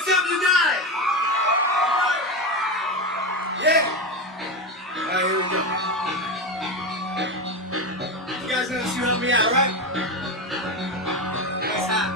What's up, you guys? Yeah. All right, here we go. You guys know that you helped me out, right? It's hot.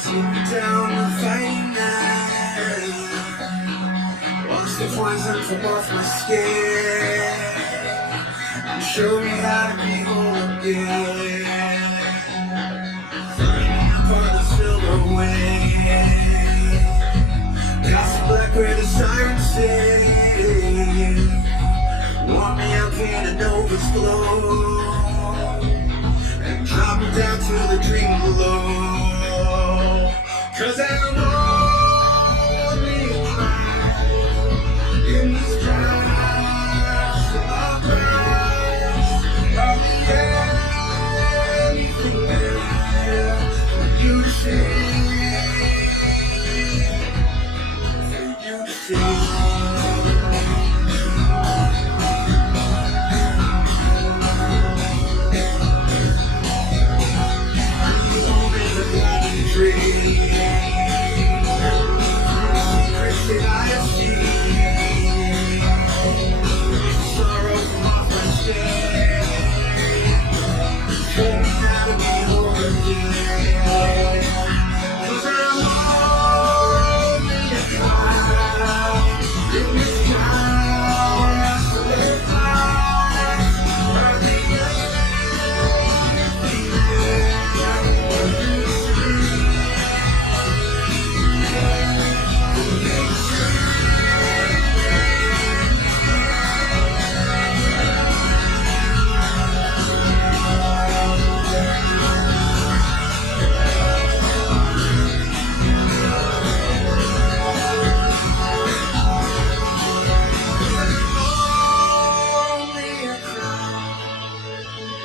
Take me down the fighting line. Wash the poison from off my skin and show me how to be whole again. Find me upon the silver way, past the black where the sirens sing. Warm me up in an overflow and drop me down to the dream below. 'Cause I'm only a cloud in the skies of clouds. I'll be anything there for you to see, for you to see.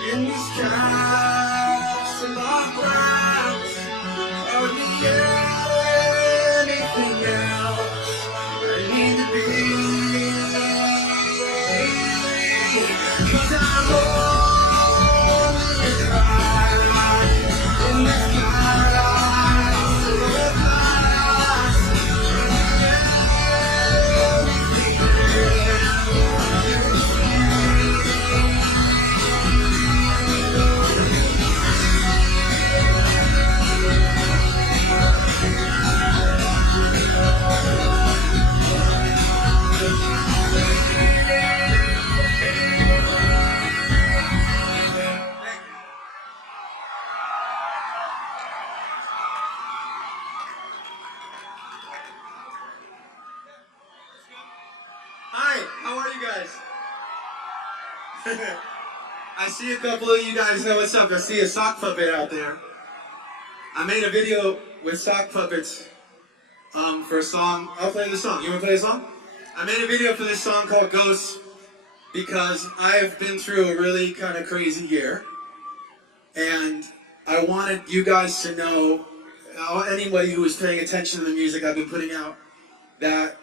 In the skies of our clouds, I'll be anything else I need to be. 'Cause I'm only a cloud in the skies of our clouds. Hi, how are you guys? I see a couple of you guys know what's up. I see a sock puppet out there. I made a video with sock puppets for a song. I'll play the song. You want to play the song? I made a video for this song called Ghosts because I've been through a really kind of crazy year. And I wanted you guys to know, anybody who was paying attention to the music I've been putting out, that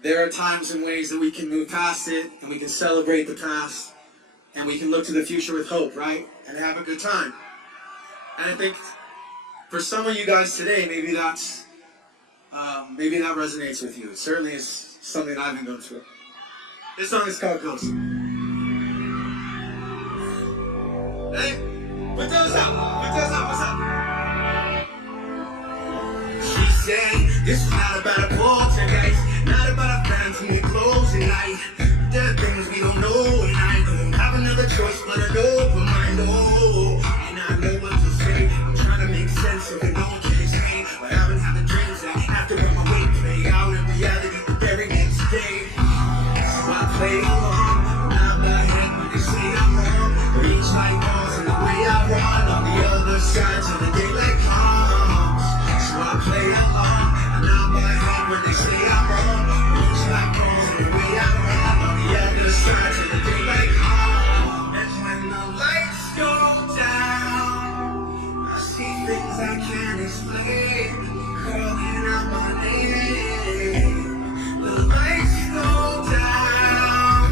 there are times and ways that we can move past it, and we can celebrate the past, and we can look to the future with hope, right? And have a good time. And I think for some of you guys today, maybe that resonates with you. It certainly is something that I've been going through. This song is called Ghost. Hey, put those up. What's up? She said, this is not about a poltergeist, not about our friends when we close at night. There are things we don't know, and I don't have another choice but an open mind. Oh, and I know what to say. I'm trying to make sense of it, no one can explain. But I haven't had the dreams that after what my way play out in reality the very next day. So I play along, not my head when they say I'm wrong. But each light falls in the way I run on the other side till the daylight comes. So I play along. things I can't explain, calling out my name. The lights go down,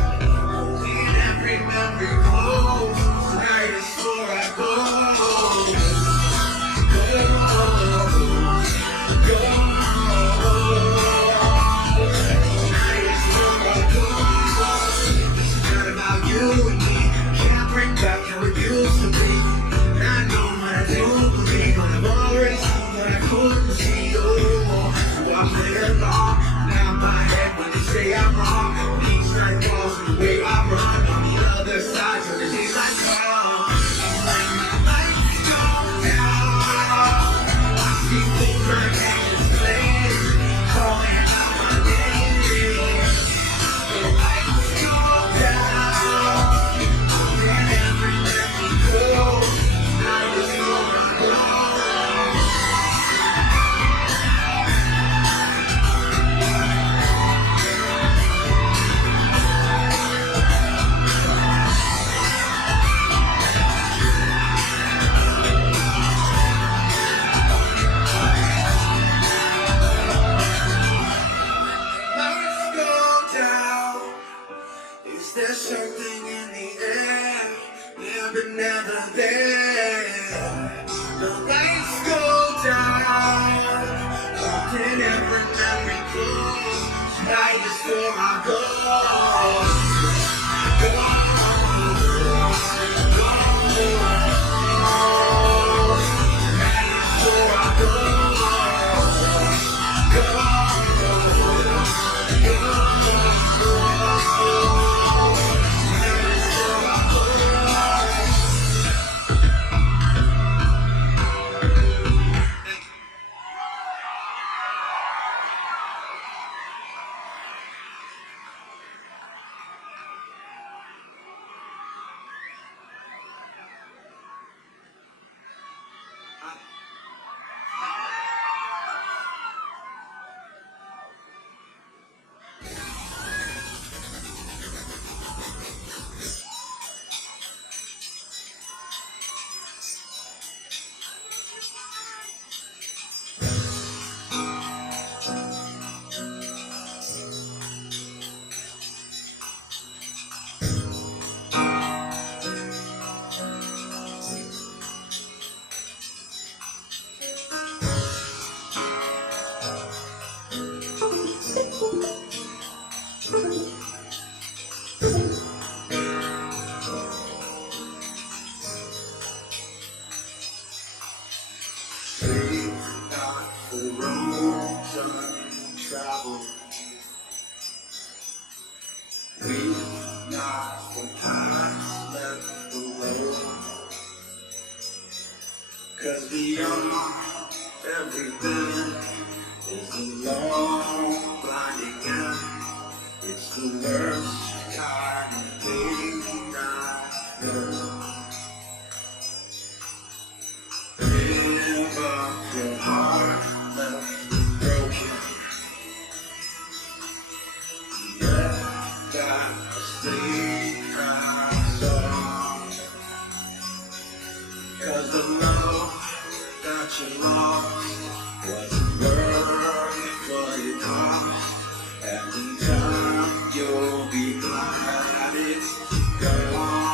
holding every memory close. Right before I go, go. Right before I go. It's not about you and me. Can't bring back how it used to be. And I know what I don't believe, but I've already seen what I couldn't see. Oh, so I play along. Now my head when they say I'm wrong. These night walls and the way I run on the other side of the daylight come. And when my lights go down, I see things I can't explain, calling out my name. The lights go down, and every memory goes. I just know I go. Lights go down. Is there something in the air? Never there. The lights go down. Often every memory close. Tonight is where I go. Go. Tonight is where I go. Not the roads untraveled. We've not the paths left alone. 'Cause beyond every bend is a long blinding end. It's the worst kind of thing I know. Give up your heart left broken. Let that mistake pass on. 'Cause the love that you lost wasn't worth what it cost. And in time you'll be glad it's gone.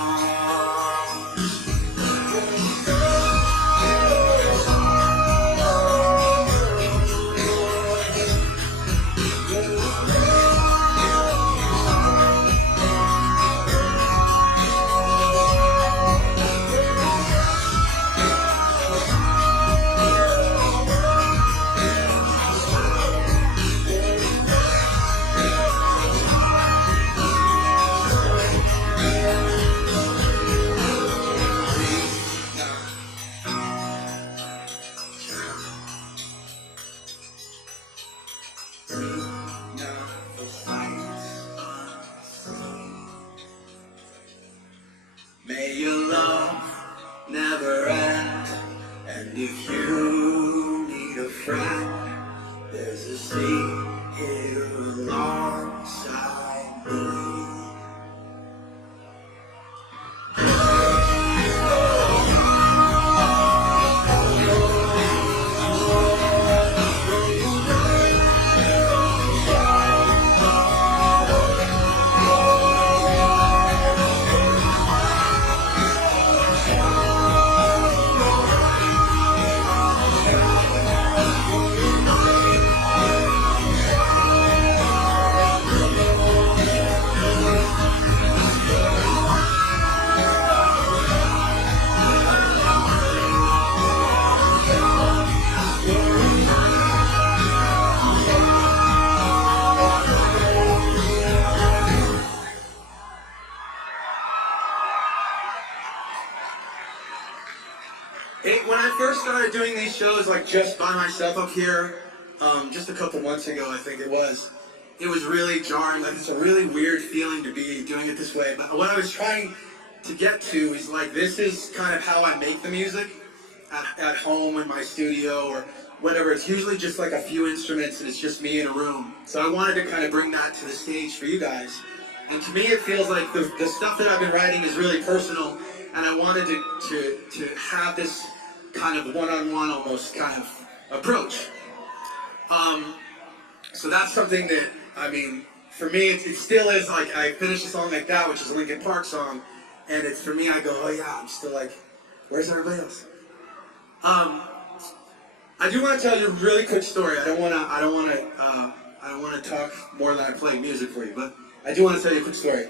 May your love never end, and if you need a friend, there's a seat here alongside me. started doing these shows like just by myself up here, just a couple months ago, I think it was really jarring. Like, it's a really weird feeling to be doing it this way. But what I was trying to get to is like, this is kind of how I make the music at home in my studio or whatever. It's usually just like a few instruments and it's just me in a room. So I wanted to kind of bring that to the stage for you guys. And to me, it feels like the stuff that I've been writing is really personal, and I wanted to have this kind of one-on-one almost kind of approach. So that's something that, I mean, for me, it still is like, I finish a song like that, which is a Linkin Park song, and it's, for me, I go, oh yeah, I'm still like, where's everybody else? I do want to tell you a really quick story. I don't want to talk more than I play music for you, but I do want to tell you a quick story.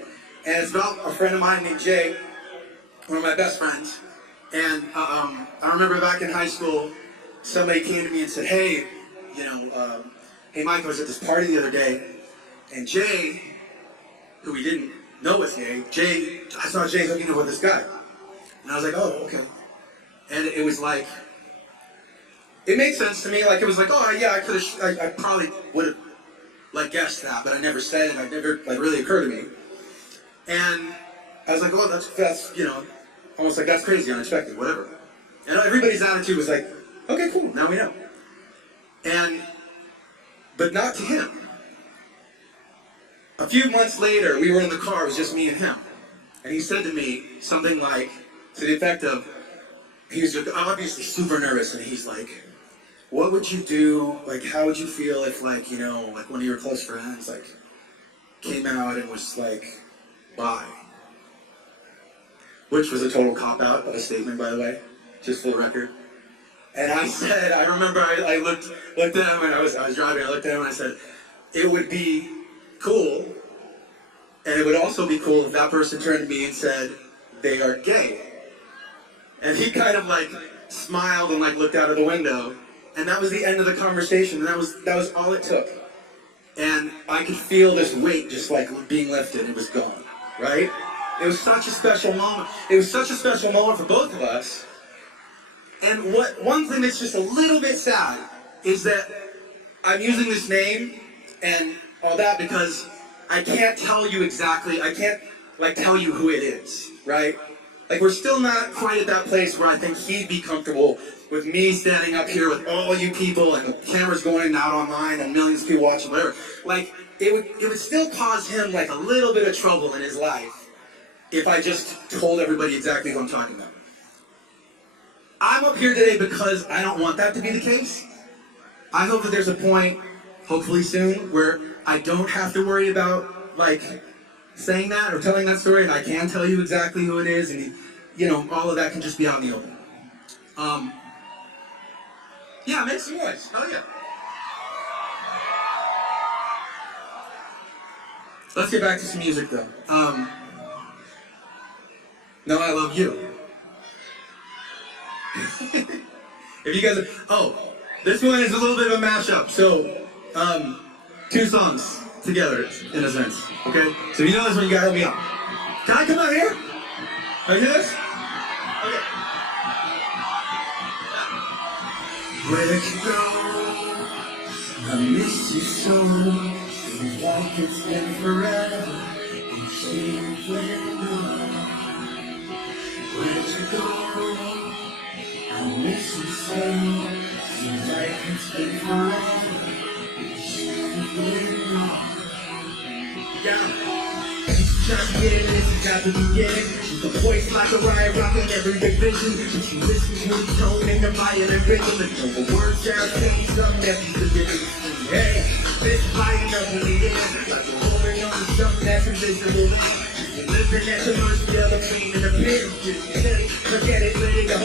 And it's about a friend of mine named Jay, one of my best friends. And I remember back in high school, somebody came to me and said, hey, hey Mike, I was at this party the other day, and Jay, who we didn't know was gay, I saw Jay hooking up with this guy. And I was like, oh, okay. And it was like, it made sense to me. Like, it was like, oh yeah, I probably would have like guessed that, but I never said it. It never like really occurred to me. And I was like, oh, that's almost like that's crazy, unexpected, whatever. And everybody's attitude was like, okay, cool, now we know. But not to him. A few months later, we were in the car, it was just me and him. And he said to me something like, to the effect of, he was obviously super nervous, and he's like, what would you do, like, how would you feel if, like, like one of your close friends, like, came out and was like, bi? Which was a total cop-out of a statement, by the way, just full record. And I said, I remember I looked at him, and I was driving, I looked at him and I said, it would be cool, and it would also be cool if that person turned to me and said, they are gay. And he kind of like smiled and like looked out of the window, and that was the end of the conversation, and that was all it took. And I could feel this weight just like being lifted, it was gone, right? It was such a special moment. It was such a special moment for both of us. And one thing that's just a little bit sad is that I'm using this name and all that because I can't tell you exactly, I can't like tell you who it is, right? Like, we're still not quite at that place where I think he'd be comfortable with me standing up here with all you people and the cameras going out online and millions of people watching, whatever. Like, it would still cause him like a little bit of trouble in his life if I just told everybody exactly who I'm talking about. I'm up here today because I don't want that to be the case. I hope that there's a point, hopefully soon, where I don't have to worry about, like, saying that or telling that story, and I can tell you exactly who it is, and all of that can just be out in the open. Yeah, make some noise. Oh yeah. Let's get back to some music though. No, I Love You. If you guys, this one is a little bit of a mashup. So, 2 songs together in a sense. Okay. So if you know this one, you gotta help me out. Can I come out here? Can I do this? Okay. Where'd you go? I miss you so. Seems like it's been forever. You seem to. Where'd you go? I miss you so. Seems like it's been forever. You seem to. Yeah. Just get it, it's got to be it. The voice like a riot rocking every division. She listens to the tone and the violent rhythm. And the words that say something that you could get. Hey, this lighting up in the air. Like you're holding on to something that's invisible there. You're living at the mercy of the pain and the pain. Just forget it, let it go.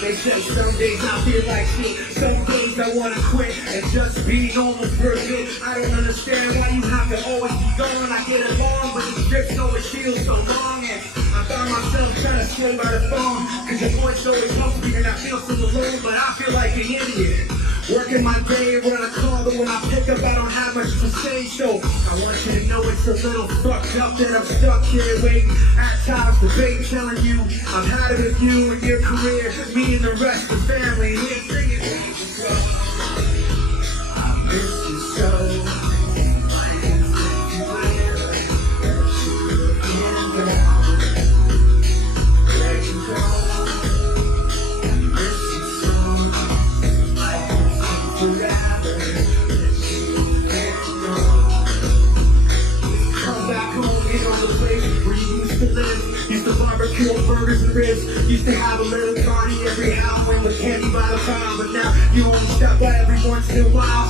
They say some days I feel like shit. Some days I wanna quit and just be normal for a bit. I don't understand why you have to always be gone. I get along, but the scripts always feel so long. And I found myself trying to scroll by the phone, cause your voice always helps me and I feel so alone. But I feel like an idiot, working my day, run a call, but when I pick up I don't have much to say so. I want you to know it's a little fucked up that I'm stuck here waiting. At times debating, telling you I've had it with you and your career, me and the rest of the family here singing. I miss you so. Burgers and ribs, used to have a little party every Halloween with candy by the pound, but now you only stop by every once in a while.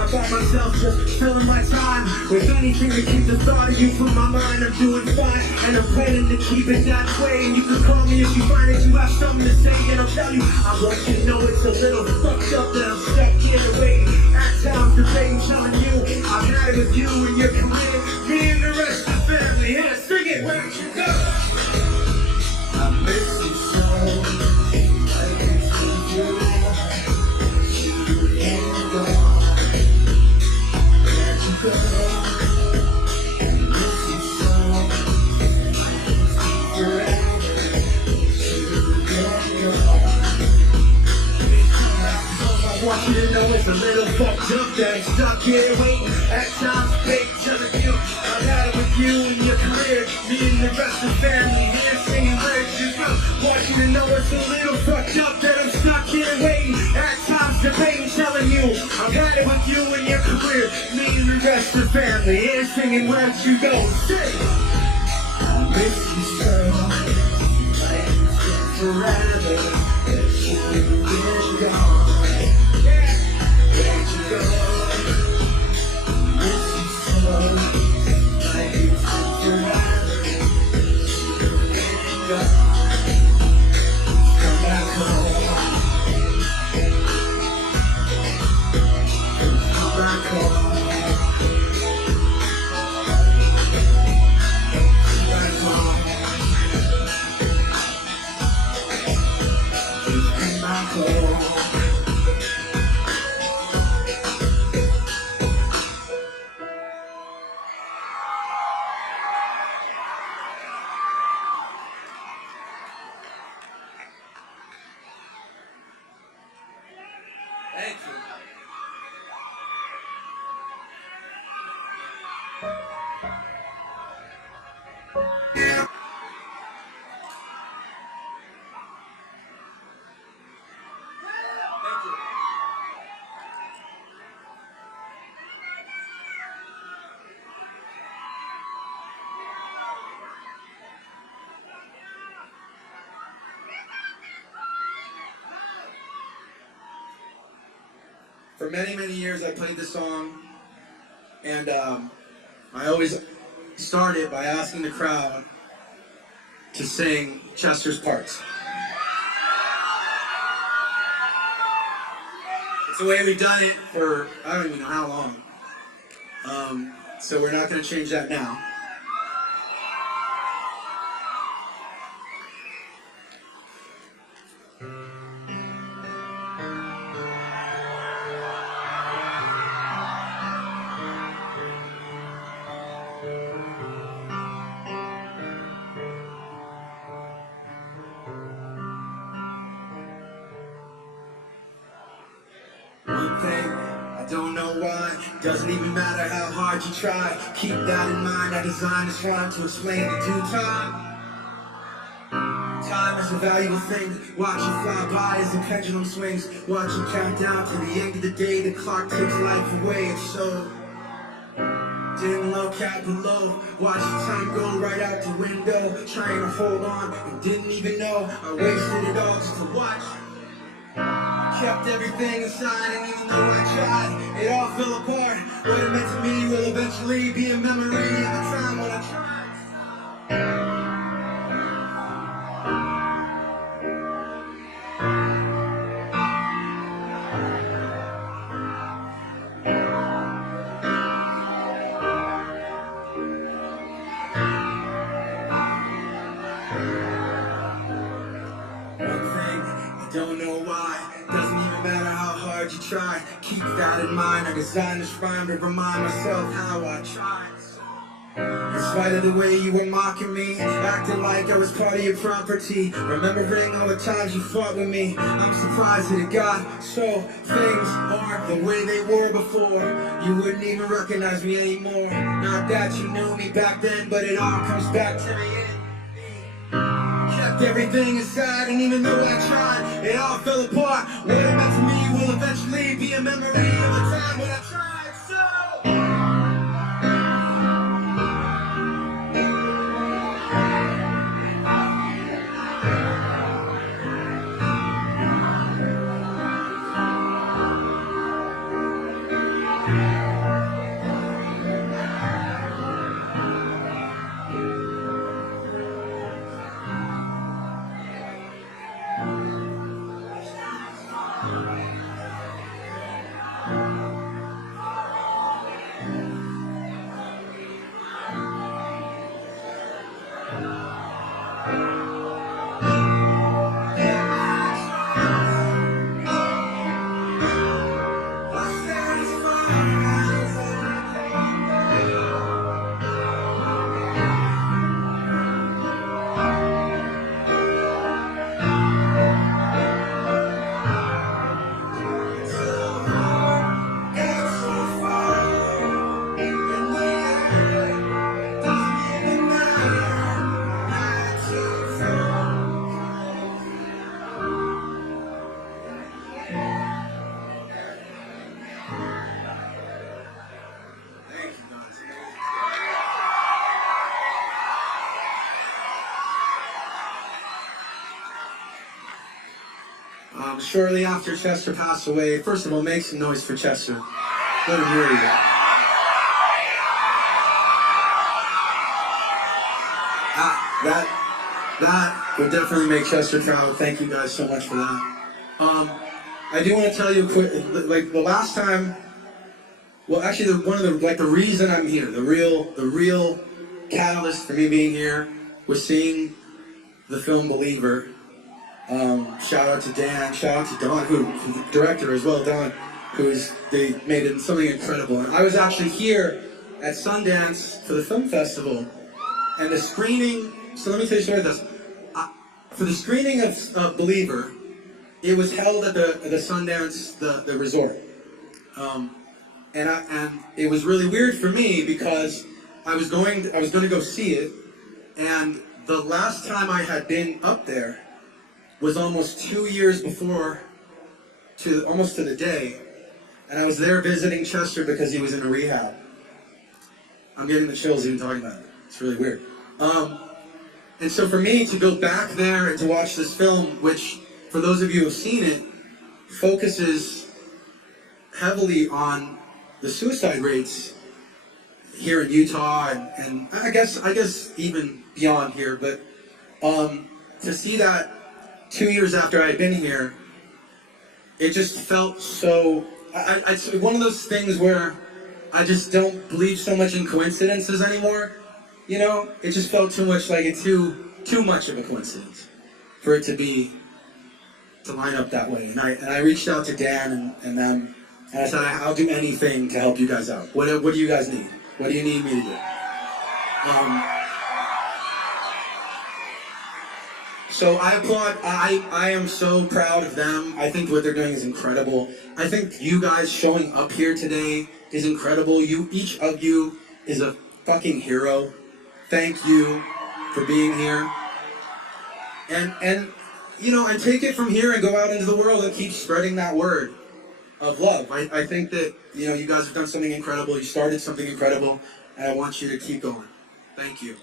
I find myself just filling my time with anything to keep the thought of you from my mind. I'm doing fine, and I'm planning to keep it that way. And you can call me if you find that you have something to say, and I'll tell you. I want you to know it's a little fucked up that I'm stuck here waiting. At times debating, telling you I've had it with you and your career, me and the rest of the family. Here, sing it, where'd you go? I miss you so. I miss you. You and gone. Where'd you go? I miss you so. I miss you forever. You and gone. I want you to know it's a little fucked up that I'm stuck here waiting. At times, baby, telling you I've had it with you and your career, me and the rest of the family here singing lyrics you go. Want you to know it's a little fucked up that I'm stuck here waiting. At times, debating, telling you I've had it with you and your career, me and the rest of the family here singing where'd you go. Sing. I miss you so. I miss you forever. You've been gone. Where'd you go? Miss you so. I miss you forever. You've been gone. Come back home. Come back home. Come back home. Come back home. Thank you. Yeah. Thank you. For many, many years I played this song, and I always started by asking the crowd to sing Chester's parts. It's the way we've done it for I don't even know how long. So we're not going to change that now. One thing, I don't know why, doesn't even matter how hard you try. Keep that in mind, I designed this rhyme to explain the due time. Time is a valuable thing, watch it fly by as the pendulum swings. Watch it count down to the end of the day, the clock takes life away, and so didn't look out below, watch the time go right out the window. Trying to hold on, and didn't even know I wasted it all just to watch. Kept everything inside, and even though I tried, it all fell apart. What it meant to me will eventually be a memory of the time when I tried. One thing, I don't know why, doesn't even matter how hard you tried. Keep that in mind. I designed this rhyme to remind myself how I tried. In spite of the way you were mocking me, acting like I was part of your property, remembering all the times you fought with me, I'm surprised that it got so. Things aren't the way they were before. You wouldn't even recognize me anymore. Not that you knew me back then, but it all comes back to me. Kept everything inside, and even though I tried, it all fell apart. What it meant to me will eventually be a memory of a time when I tried so. Shortly after Chester passed away, first of all, make some noise for Chester. Let him hear you. That would definitely make Chester proud. Thank you guys so much for that. I do want to tell you quick, like the last time, well, actually, the reason I'm here, the real catalyst for me being here was seeing the film Believer. Shout out to Dan, shout out to Don, who's the director as well, Don, they made it something incredible. And I was actually here at Sundance for the film festival, and the screening, so let me tell you straight this. For the screening of Believer, it was held at the Sundance, the resort. And it was really weird for me because I was going to go see it, and the last time I had been up there was almost 2 years before, almost to the day, and I was there visiting Chester because he was in a rehab. I'm getting the chills even talking about it. It's really weird. And so for me to go back there and to watch this film, which for those of you who have seen it, focuses heavily on the suicide rates here in Utah and I guess even beyond here, but to see that 2 years after I had been here, it just felt so. It's one of those things where I just don't believe so much in coincidences anymore. You know, it just felt too much like it's too much of a coincidence for it to line up that way. And I reached out to Dan and them, and I said, I'll do anything to help you guys out. What do you guys need? What do you need me to do? So I applaud, I am so proud of them. I think what they're doing is incredible. I think you guys showing up here today is incredible. Each of you is a fucking hero. Thank you for being here. And you know, and take it from here and go out into the world and keep spreading that word of love. I think that, you know, you guys have done something incredible. You started something incredible, and I want you to keep going. Thank you.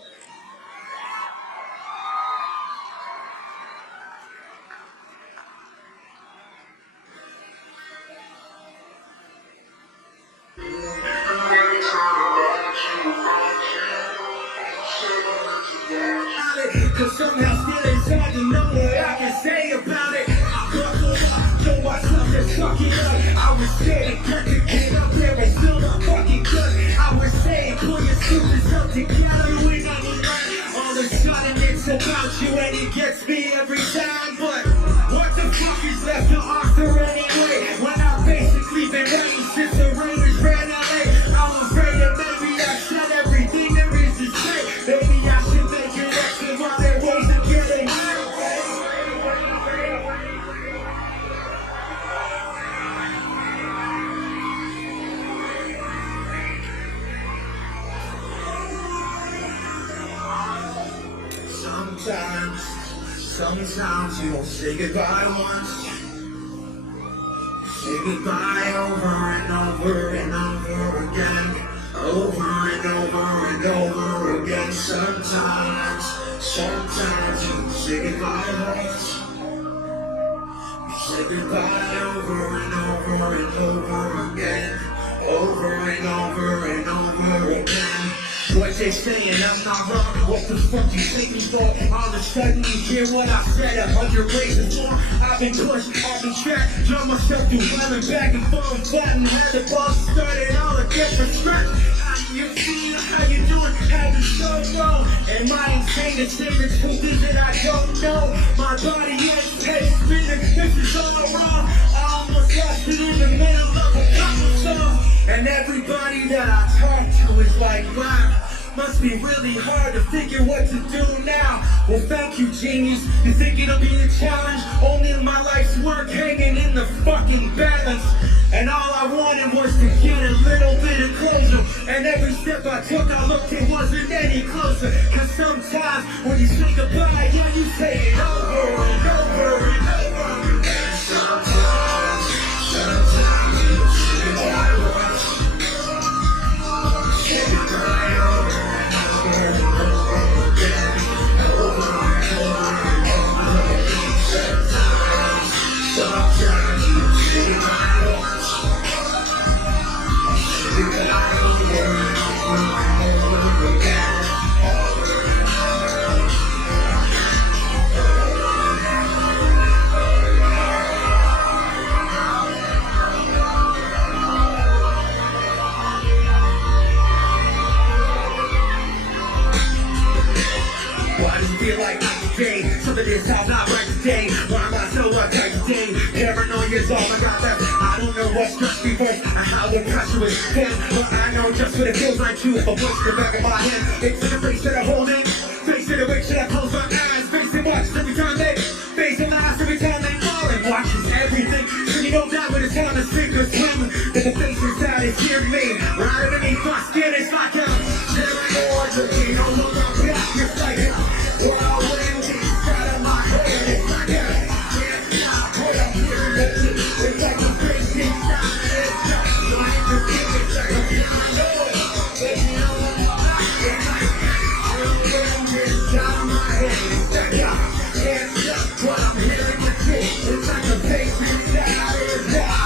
Cause somehow still it's hard to know what I can say about it. I buckle up, told myself to suck it up. I was scared to get up there and still not fucking good. I was saying, pull your shoulders up together, we got it right. All of a sudden it's about you and it gets me every time. But what the fuck is left to offer anyway? When I face Sometimes you don't say goodbye once. Say goodbye over and over and over again. Over and over and over again. Sometimes you say goodbye once. You say goodbye over and over and over again. Over and over and over again. What they saying, I'm not wrong. What the fuck you think me for? All of a sudden you hear what I said 100 races more. I've been pushed, I've been trapped, draw myself through running back and forth, fighting, had the ball started all again from scratch. How you feel? How you doing? How you so wrong? Am I insane to say the truth is that I don't know? My body is head spinning, this is all wrong. I almost lost it in the middle of a couple songs. And everybody that I talk to is like, wow, must be really hard to figure what to do now. Well, thank you, genius. You think it'll be a challenge? Only my life's work hanging in the fucking balance. And all I wanted was to get a little bit of closure. And every step I took, I looked, it wasn't any closer. Cause sometimes when you say goodbye, yeah, you say it over and over and over again. Sometimes you say goodbye once. Say goodbye over and over again. Over and over and over again. Sometimes you say goodbye once. Say goodbye over and over again. Why does it feel like I'm today? Something is how not right today. Why am I so uptight today? Paranoia's all I got left. I don't know what struck me first and how the pressure is thin. But I know just what it feels like to a voice in the back of my head. It's in the face that I hold in. Face in the way should I close my eyes. Face and watch every time they face and eyes every time they fall and watches everything. So you know that when it's time to sink or swim, that the face inside is here me. Right underneath my skin, it's like a paranoid looking all over my back. It's like a whirlwind inside of my head. It's like a can't stop what I'm hearing. It's like a face inside. It's like a it's like a paranoid. But you know what I'm like? It's like a whirlwind inside of my head. It's like a can't stop what I'm hearing. It's like a face inside. It's like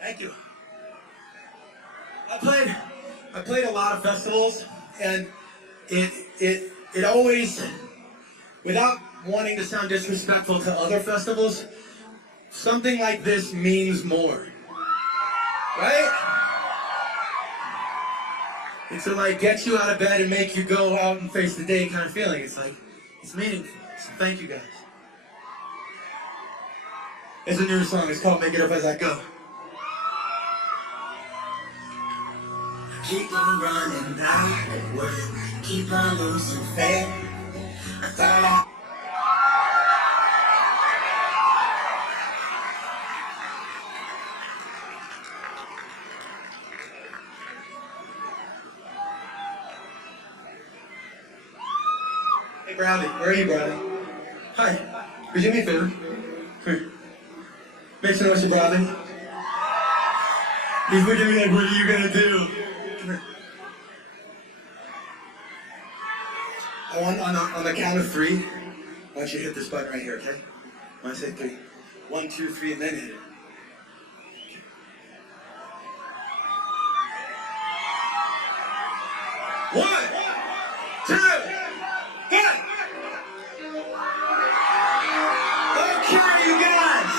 thank you. I played a lot of festivals, and it always, without wanting to sound disrespectful to other festivals, something like this means more, right? It's to like get you out of bed and make you go out and face the day kind of feeling. It's like, it's meaningful. So thank you guys. It's a new song. It's called Make It Up As I Go. Keep on running backward, keep on losing faith. I thought Hey Bradley, where are you, Bradley? Hi, could you do me a favor? Come here. Make some noise for Bradley. He's looking at me like, what are you gonna do? Come here. I want on the count of 3, I want you to hit this button right here, okay? When I say 3. 1, 2, 3, and then hit it. One, 2, 3. Okay, you guys.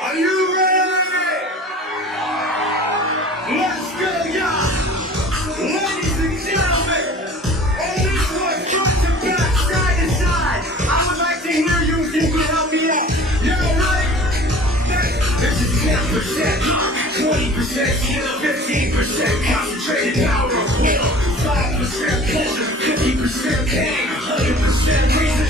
Are you ready? Let's go, y'all. Ladies and gentlemen, on this one, front to back, side to side, I would like to hear you if you can help me out. Y'all ready? This is 10%, 20% skill, 15% concentrated power of will, 5% pleasure, 50% pain, 100% reason.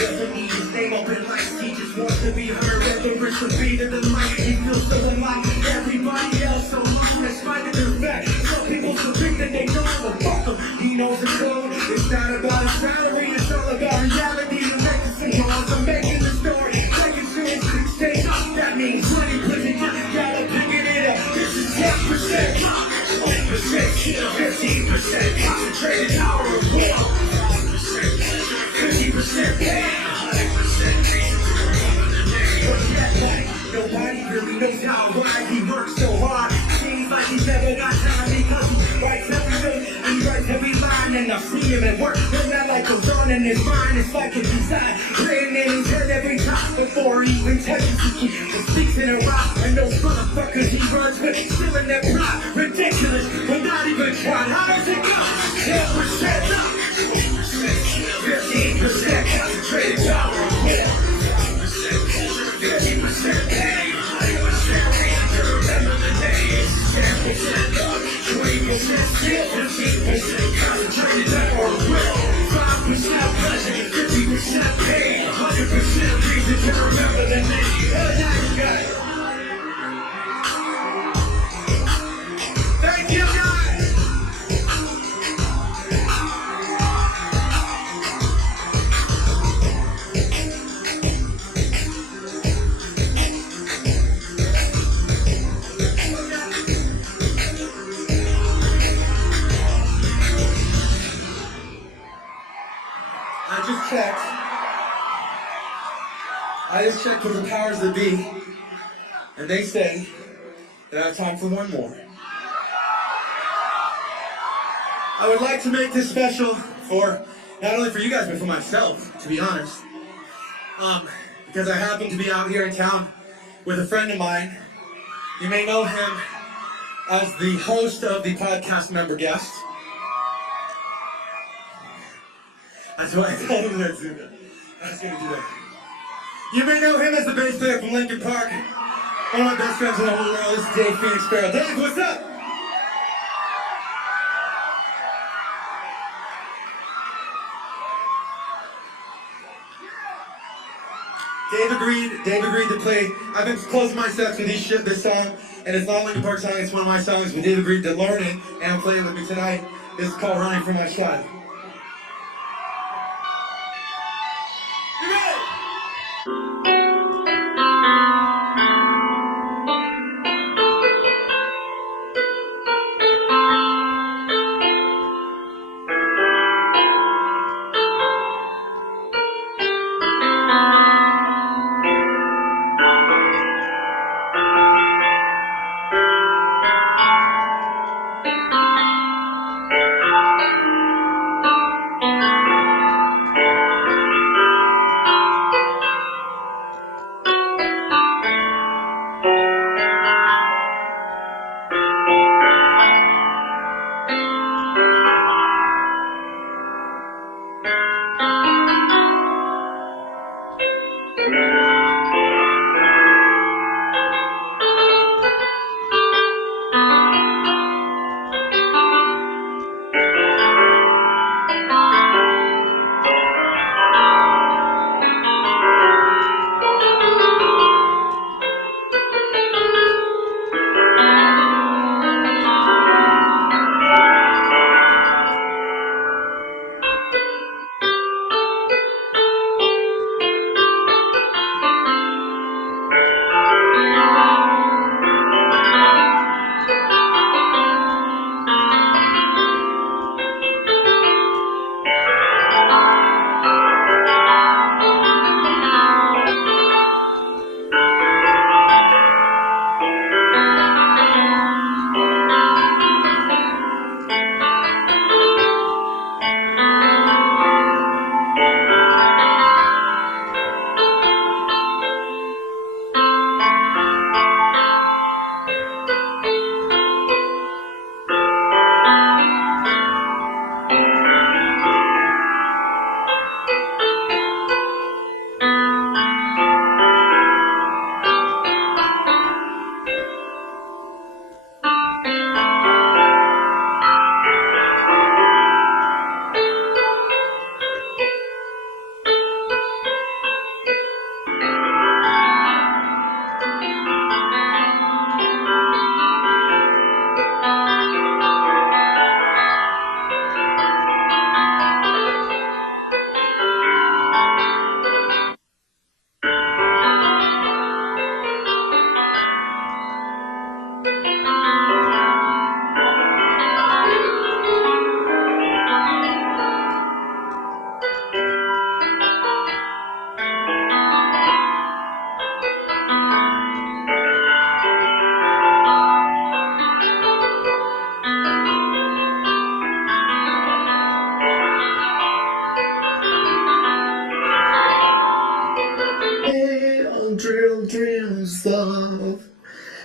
Doesn't need his name up in lights, he just wants to be heard at the risk of beating the mic. He feels so unlike everybody else, so loose despite of their fact. Some people still think that they know him, but fuck him, he knows the code. It's not about his salary, it's all about reality. The legacy laws are making the story. Second chance, 6 days, that means 20%. Gotta pick it up, this is 10%. 20% skill, 15% concentrated power of will, 50% pain, 100% reason to remember the name. But yet, like, nobody really knows how why he works so hard. Seems like he's never got time because he writes everything and he writes every line. And I see him at work, but not like goes on in his mind. It's like a design, playing in his head every time before he even touches the key. He speaks in a rock, and those motherfuckers he runs with still in their pride. Ridiculous, but not even trying. How does it go? 10% up. 15% concentrated power of will, 50% pain, 100% reason to remember the name. 10% up, 20% skill, 15% concentrated power of will, 5% pleasure, 50% pain, 100% reason to remember the name. Nice guy. Thank you guys. I just checked with the powers that be, and they say that I have time for one more. I would like to make this special for, not only for you guys, but for myself, to be honest. Because I happen to be out here in town with a friend of mine. You may know him as the host of the podcast Member Guest. That's why I told him to do that. I was going to do that. You may know him as the bass player from Linkin Park. One of my best friends in the whole world. This is Dave Phoenix Sparrow. Dave, what's up? Dave agreed to play. I've been closing my sets with this song, and it's not a Linkin Park song, it's one of my songs, but Dave agreed to learn it and play it with me tonight. This is called Running From My Side. You ready?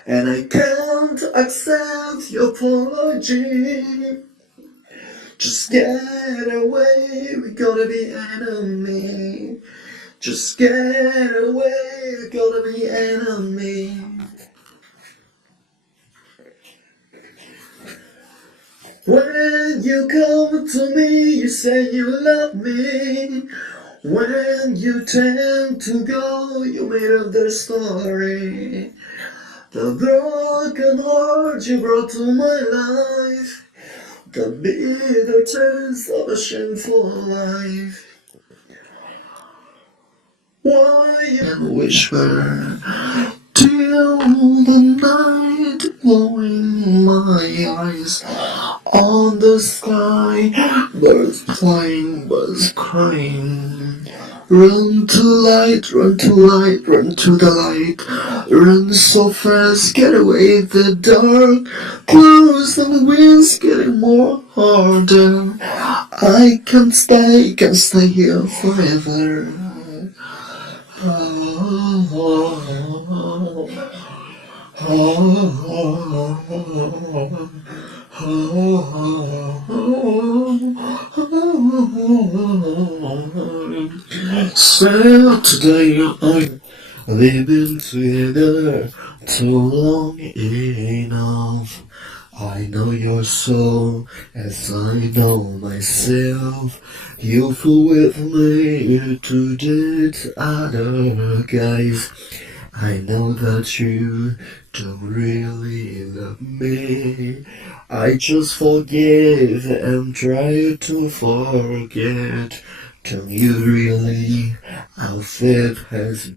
and I can't accept your apology. Just get away, we gotta be enemy. Just get away, we gotta be enemy. When you come to me, you say you love me. When you tend to go, you made up their story. The broken heart you brought to my life, the bitter taste of a shameful life. Why you whisper till the night, blowing my eyes on the sky, birds flying, birds crying. Run to light, run to light, run to the light. Run so fast, get away the dark. Close the winds, getting more harder. I can't stay here forever. So today we've been together too long enough. I know your soul as I know myself. You fool with me to date other guys. I know that you don't really love me. I just forgive and try to forget. Can you really? Our faith has